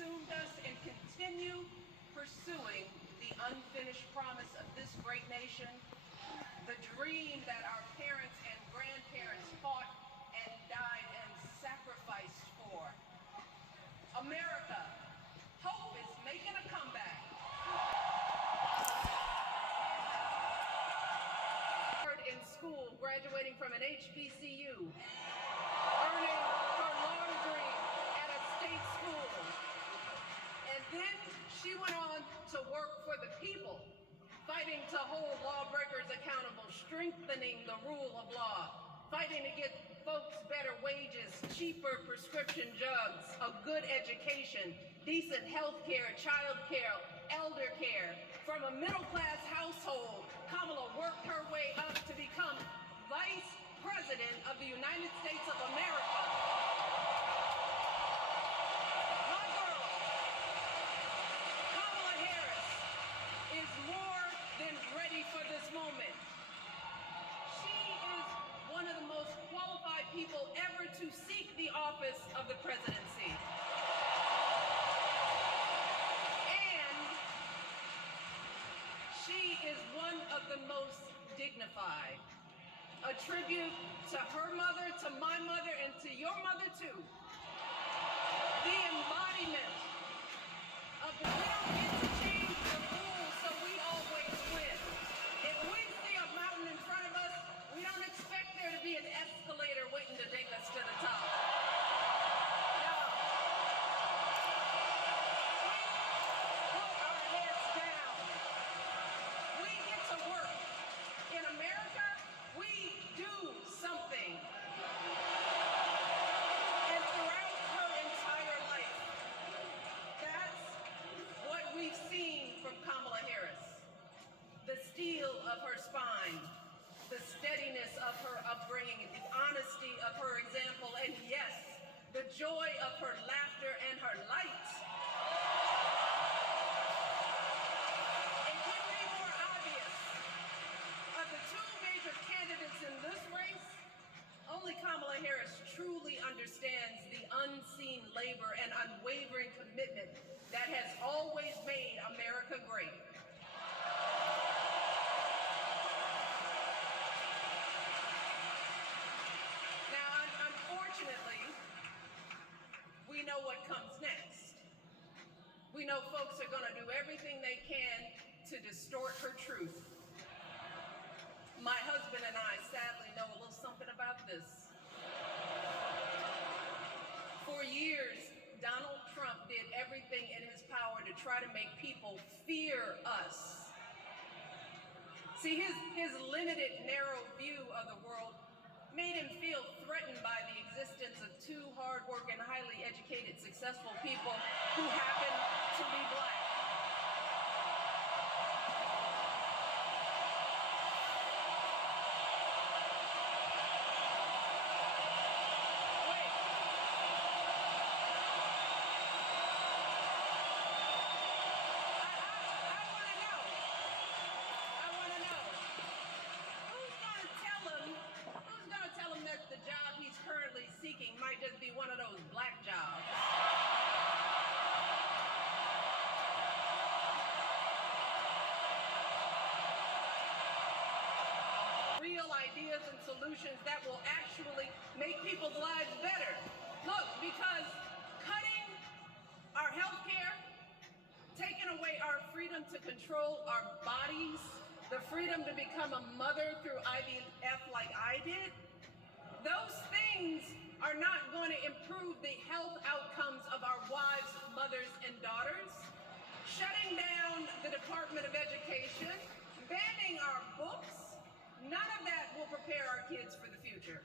consumed us and continue pursuing the unfinished promise of this great nation, the dream that our parents and grandparents fought and died and sacrificed for. America, hope is making a comeback. In school, graduating from an HBCU, earning her law degree at a state school. And then she went on to work for the people, fighting to hold lawbreakers accountable, strengthening the rule of law, fighting to get folks better wages, cheaper prescription drugs, a good education, decent health care, child care, elder care. From a middle-class household, Kamala worked her way up to become Vice President of the United States of America. My girl, Kamala Harris, is more than ready for this moment. She is one of the most qualified people ever to seek the office of the presidency. She is one of the most dignified. A tribute to her mother, to my mother, and to your mother too. The embodiment of the we don't get to change the rules, so we always win. If we see a mountain in front of us, we don't expect there to be an escalator waiting to take us to the top. The steel of her spine, the steadiness of her upbringing, the honesty of her example, and yes, the joy of her laughter and her light. It couldn't be more obvious. Of the two major candidates in this race, only Kamala Harris truly understands the unseen labor and unwavering commitment that has always made America great. We know what comes next. We know folks are going to do everything they can to distort her truth. My husband and I sadly know a little something about this. For years, Donald Trump did everything in his power to try to make people fear us. See, his limited, narrow view of the world made him feel threatened by the existence of two hard-working, highly educated, successful people who happen to be black. The job he's currently seeking might just be one of those black jobs. Real ideas and solutions that will actually make people's lives better. Look, because cutting our health care, taking away our freedom to control our bodies, the freedom to become a mother through IVF like I did, those things are not going to improve the health outcomes of our wives, mothers, and daughters. Shutting down the Department of Education, banning our books, none of that will prepare our kids for the future.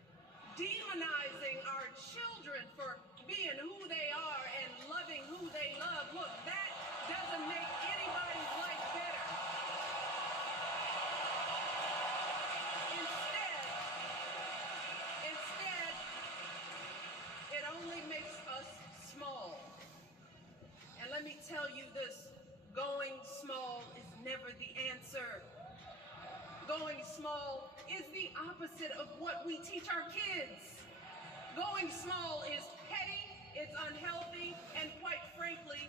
Demonizing our children for being who they are and loving who they love, look, that doesn't make anybody's life better. It only makes us small. And let me tell you this, going small is never the answer. Going small is the opposite of what we teach our kids. Going small is petty, it's unhealthy, and quite frankly,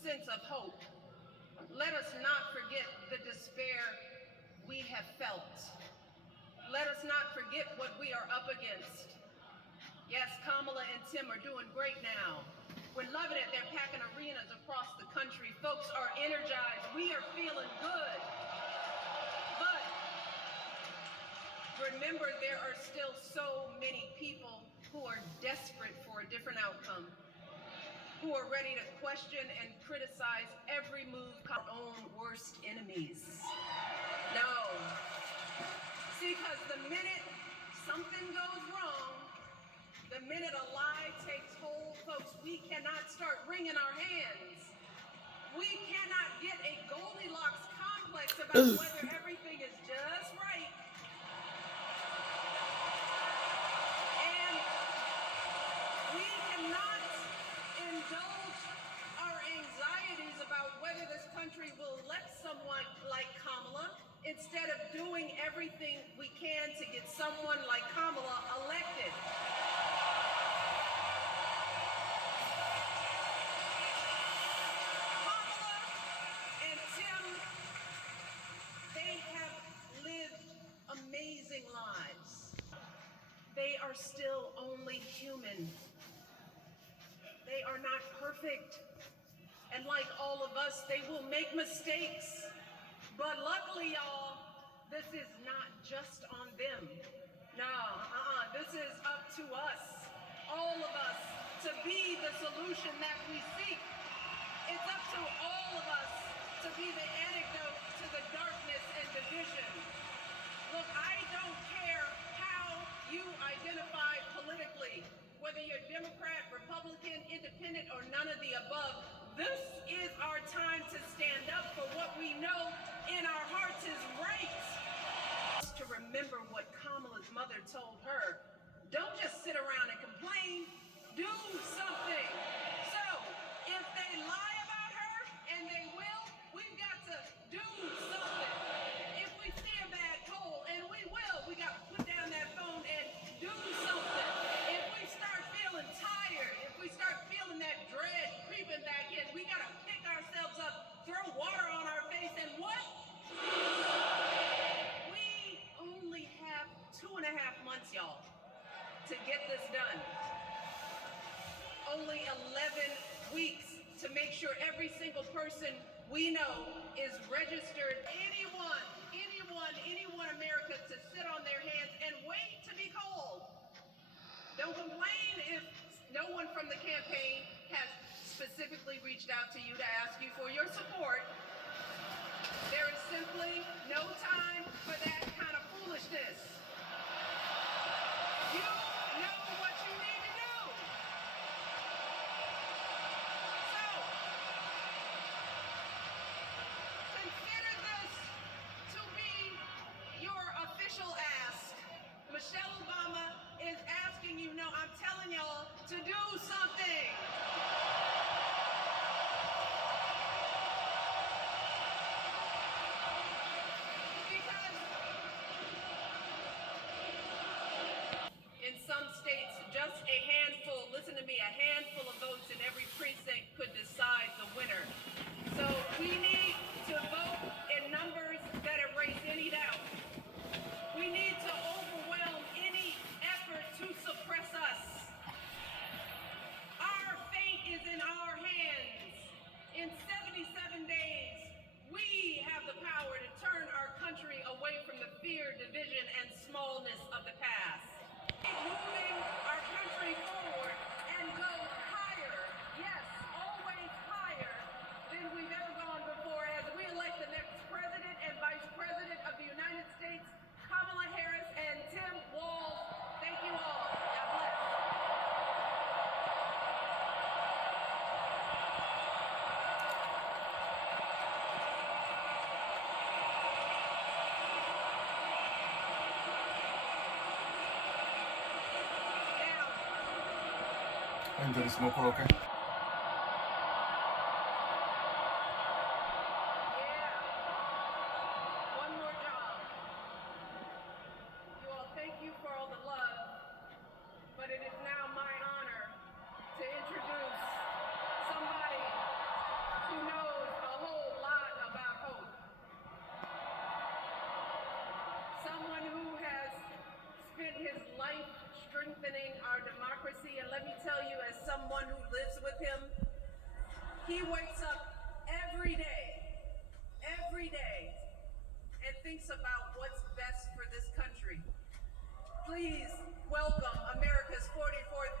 sense of hope. Let us not forget the despair we have felt. Let us not forget what we are up against. Yes, Kamala and Tim are doing great now. We're loving it. They're packing arenas across the country. Folks are energized. We are feeling good. But remember, there are still so many people who are desperate for a different outcome, who are ready to question and criticize every move of our own worst enemies. No. See, because the minute something goes wrong, the minute a lie takes hold, folks, we cannot start wringing our hands. We cannot get a Goldilocks complex about whether everything is just right. And we cannot indulge our anxieties about whether this country will elect someone like Kamala instead of doing everything we can to get someone like Kamala elected. Amazing lives. They are still only human. They are not perfect. And like all of us, they will make mistakes. But luckily, y'all, this is not just on them. No, this is up to us, all of us, to be the solution that we seek. It's up to all of us to be the antidote to the darkness and division. Look, I don't care how you identify politically, whether you're Democrat, Republican, Independent, or none of the above. This is our time to stand up for what we know in our hearts is right. To remember what Kamala's mother told her. Don't just sit around and complain. Do something. So, if they lie about her, and they will, we've got to do something. If we see a bad poll, and we will, we got to put down that phone and do something. If we start feeling tired, if we start feeling that dread creeping back in, we got to pick ourselves up, throw water on our face, and what? We only have 2.5 months, y'all, to get this done. Only 11 weeks to make sure every single person we know is registered. Anyone America to sit on their hands and wait to be called. Don't complain if no one from the campaign has specifically reached out to you to ask you for your support. There is simply no time for that kind of foolishness. You know what you need to do. So, consider this to be your official ask. Michelle Obama is asking you, no, I'm telling y'all to do something. Because in some states, just a handful, listen to me, a handful of votes in every precinct could decide the winner. So we need to vote in numbers that erase any doubt. We need to overwhelm any effort to suppress us. Our fate is in our hands. In 77 days, we have the power to turn our country away from the fear, division, and smallness of the past. Moving our country forward and go higher, yes, always higher than we've ever gone before as we elect the next President and Vice President of the United States, Kamala Harris and Tim Walz. Thank you all. God bless. Enjoy the smoke, okay? One more job. You all, thank you for all the love, but it is now my honor to introduce somebody who He wakes up every day, and thinks about what's best for this country. Please welcome America's 44th